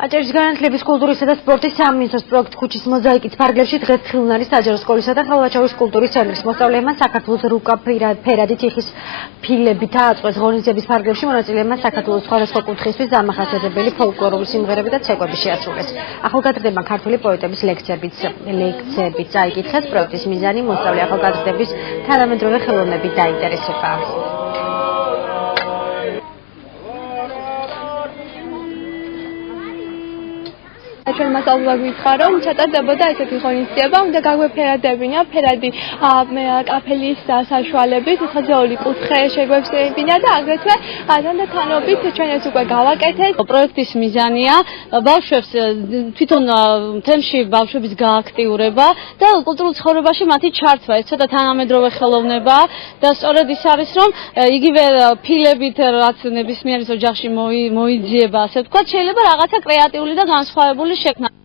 აჭარის განათლების, კულტურისა და სპორტის სამინისტროს პროექტ ქუჩის მოზაიკის ფარგლებში დღეს თხილნარის საჯარო სკოლისა და ხელვაჩავის კულტურის ცენტრის მოსწავლეებმა საქართველოს რუკა ფერადი თიხის ფილებით ააწყვეს ღონისძიების ფარგლებში მონაწილეებმა საქართველოს სხვადასხვა კუთხისთვის დამახასიათებელი ფოლკლორული სიმღერები და ცეკვები შეასრულეს. ახალგაზრდებმა ქართული პოეტების ლექციებიც წაიკითხეს. პროექტის მიზანი მოსწავლე ახალგაზრდების თანამედროვე ხელოვნებით დაინტერესება. ჩვენ მასწავლებლად ვიტყვა, რომ ჩატარდებოდა ესეთი ღონისძიება, უნდა გაგვეფერადებინა ფერადი კაფელის საშუალებით, ხაზეული კუთხე შეგვეფერებინა და აგრეთვე თანდათანობით ჩვენ ეს უკვე გავაკეთეთ. პროექტის მიზანია ბავშვებს თვითონ თემში ბავშვების გააქტიურება და კულტურულ ცხოვრებაში მათი ჩართვა. ეს ცოტა თანამედროვე ხელოვნებაა და სწორედ ის არის, რომ იგივე ფილებით რაც ნებისმიერ ოჯახში მოიძიება, ასე ვთქვათ, შეიძლება რაღაცა კრეატიული და განსხვავებული შექმნა.